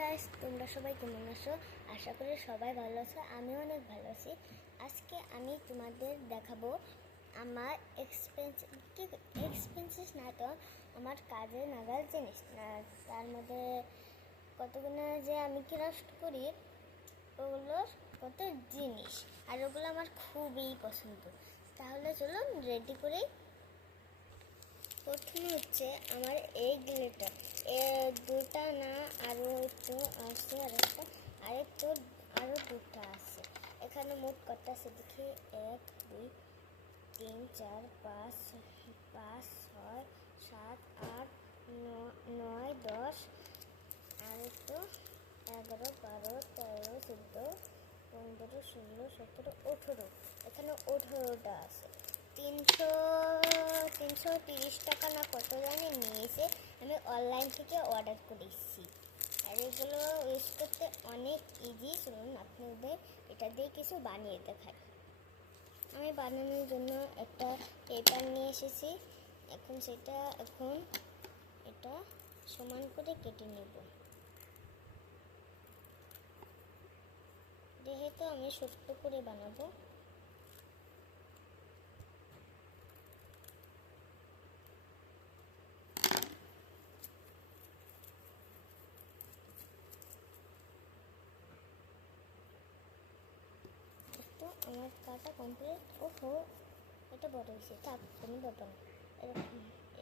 Guys, তোমরা সবাই কেমন আছো? আশা করি সবাই ভালো আছো। আমিও অনেক ভালো আছি। আজকে আমি তোমাদের দেখাবো আমার এক্সপেন্সেস না তো আমার কাজে নাগাল জিনিস, তার মধ্যে কতগুলো যে আমি ক্রাফট করি ওগুলোর কত জিনিস, আর ওগুলো আমার খুবই পছন্দ। তাহলে চলুন রেডি করেই। প্রথমে হচ্ছে আমার এই গ্লিটার, দুটা না আরও একটু আছে, আরও দুটা আছে। এখানে মোট কটা আছে দেখি, 1 2 3 4 5 5 6 7 8 9 10, আর একটু 11 12 13 14 15 16 17 18। এখানে 18টা আছে। 330 টাকা না কত জানি নিয়েছে। আমি অনলাইন থেকে অর্ডার করেছি, আর এগুলো ইউজ করতে অনেক ইজি। শুনুন আপনাদের এটা দিয়ে কিছু বানিয়ে দেখাই। আমি বানানোর জন্য একটা পেপার নিয়ে এসেছি। এখন এটা সমান করে কেটে নেব। যেহেতু আমি ছোট্ট করে বানাবো, তো আমার কাটা কমপ্লিট। ওহো, এটা বড় হয়েছে, থাক কোনো ব্যাপার না।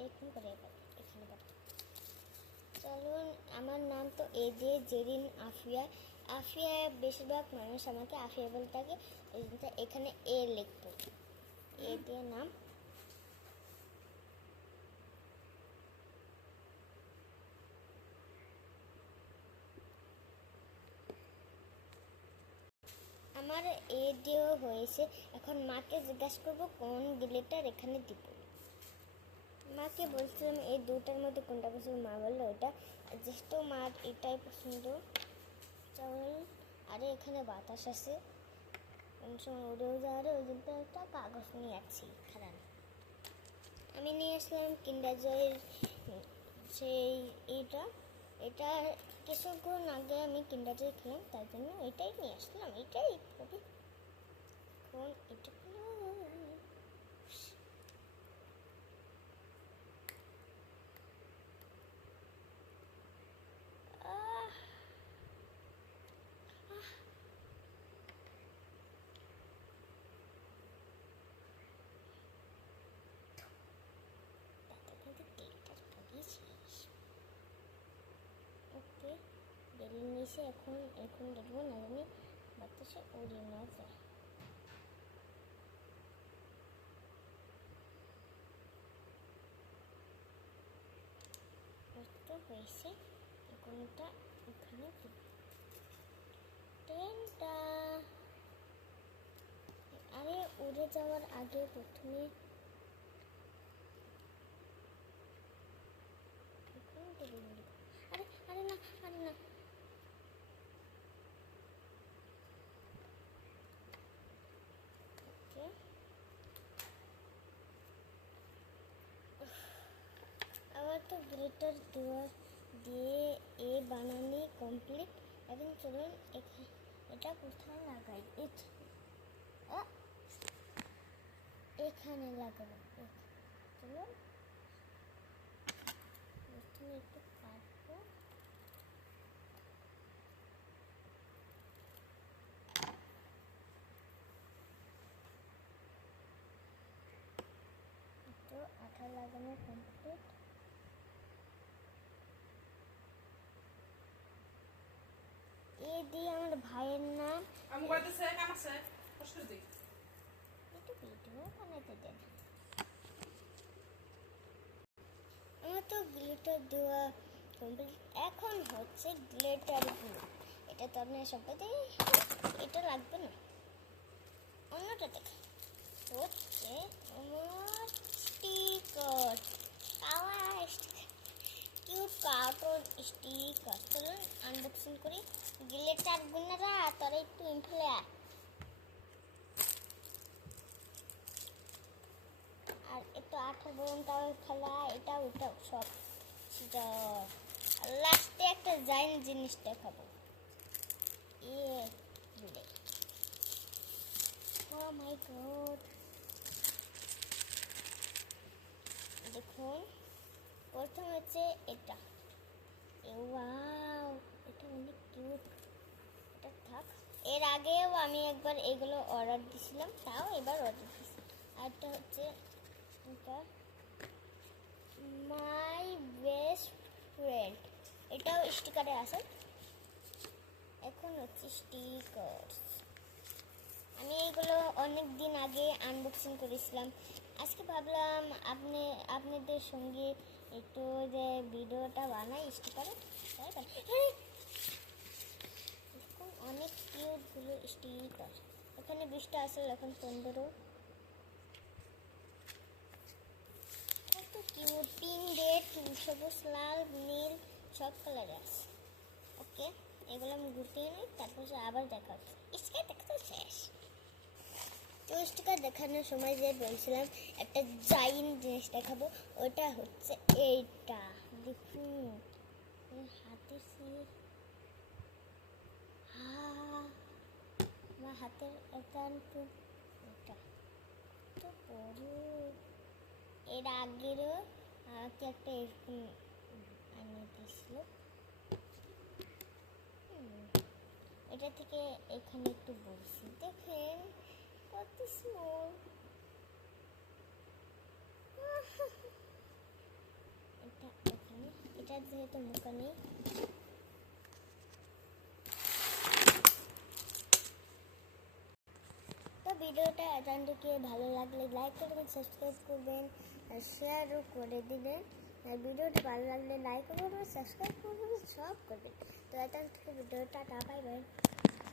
এরকম করে এখানে বড়। চলুন, আমার নাম তো এ দিয়ে জেরিন আফিয়া। আফিয়া বেশিরভাগ মানুষ আমাকে আফিয়া বলে থাকে, এই জন্য এখানে এ লিখবো, এ দিয়ে নাম। আমার এ দিয়েও হয়েছে। এখন মাকে জিজ্ঞাসা করবো কোন গ্লিটার এখানে দিব। মাকে বলছিলাম এই দুটার মধ্যে কোনটা পছন্দ, মা বললো ওটা। যেহেতু মার এটাই পছন্দ। চলুন, আরে এখানে বাতাস আছে, কোন সময় উড়েও যাওয়ার, ওই জন্য একটা কাগজ নিয়ে যাচ্ছি। খারাপ, আমি নিয়ে আসলাম কিন্ডার জয়ের সেই এটা কিছুক্ষণ আগে আমি কিন্ডার জয় খেলাম, তার জন্য এটাই নিয়ে আসলাম। এটাই খুবই এখন এটা ওকে বেরিয়ে নিয়েছে। এখন দেখবো না জানি বাতাসে উড়ে না যায়। তো হয়েছে, এখন এটা এখানে ট্রেনটা। আরে উড়ে যাওয়ার আগে প্রথমে আরে আরে না, আরে না। আমার তো গ্লিটার দিয়ে এ বানানি কমপ্লিট। এখন চলুন এটা কোথায় লাগাই, এখানে লাগাবো। চলুন প্রথমে একটু কাটবো। তো আঠা লাগানো কমপ্লিট। এ দিয়ে আমার ভাইয়ের নাম। একটু ভিডিও বানাতে দেন। আমার তো গ্লিটার দেওয়া কমপ্লিট। এখন হচ্ছে গ্লিটার গুলো। এটা তো আপনার সবাই, এটা লাগবে না, অন্যটা দেখে হচ্ছে আমার স্টিকার, কিউট কার্টুন স্টিকার। চলুন আনবক্সিং করি। গ্লিটার গুনারা তারা একটু ইনফ্লে, আর একটু 18 বরণটাও খেলা, এটা ওটাও সব সেটা আর লাস্টে একটা জাইন জিনিস দেখাবো। ও মাই গড, দেখুন প্রথম হচ্ছে এটা। ওয়াও, এটা অনেক কিউট। এটা থাক, এর আগেও আমি একবার এগুলো অর্ডার দিয়েছিলাম, তাও এবার অর্ডার দিয়েছি। আরটা হচ্ছে এটা মাই বেস্ট ফ্রেন্ড, এটাও স্টিকারে আছে। এখন হচ্ছে স্টিকার, আমি এইগুলো অনেক দিন আগে আনবক্সিং করেছিলাম। আজকে ভাবলাম আপনাদের সঙ্গে একটু যে ভিডিওটা বানাই স্টিকারে। দেখুন অনেক কিউটগুলো স্টিকার, এখানে 20টা আসলে এখন 15। কত কিউট, পিঙ্ক, রেড, সবুজ, লাল, নীল সব কালারে আছে। ওকে, এগুলো আমি গুটিয়ে নিই, তারপর আবার দেখা হচ্ছে। স্টিকার দেখা তো শেষ। তো স্টিকার দেখানোর সময় যে বলছিলাম একটা জাইন্ট জিনিস দেখাবো, ওটা হচ্ছে এইটা। দেখুন হাতের আমার হাতের একান্ত এটা তো বড়। এর আগেরও আমাকে একটা এরকম আনিয়ে দিয়েছিল। এটা থেকে এখানে একটু বলছি, দেখেন কত স্মল। এটা এখানে, এটা যেহেতু মুখা নেই। তো ভিডিওটা এখানটিকে ভালো লাগলে লাইক করবেন, সাবস্ক্রাইব করবেন আর শেয়ারও করে দিবেন। আর ভিডিওটা ভালো লাগলে লাইক করবেন, সাবস্ক্রাইব করবেন, সব করবেন। তো এখান থেকে ভিডিওটা বাই বাই।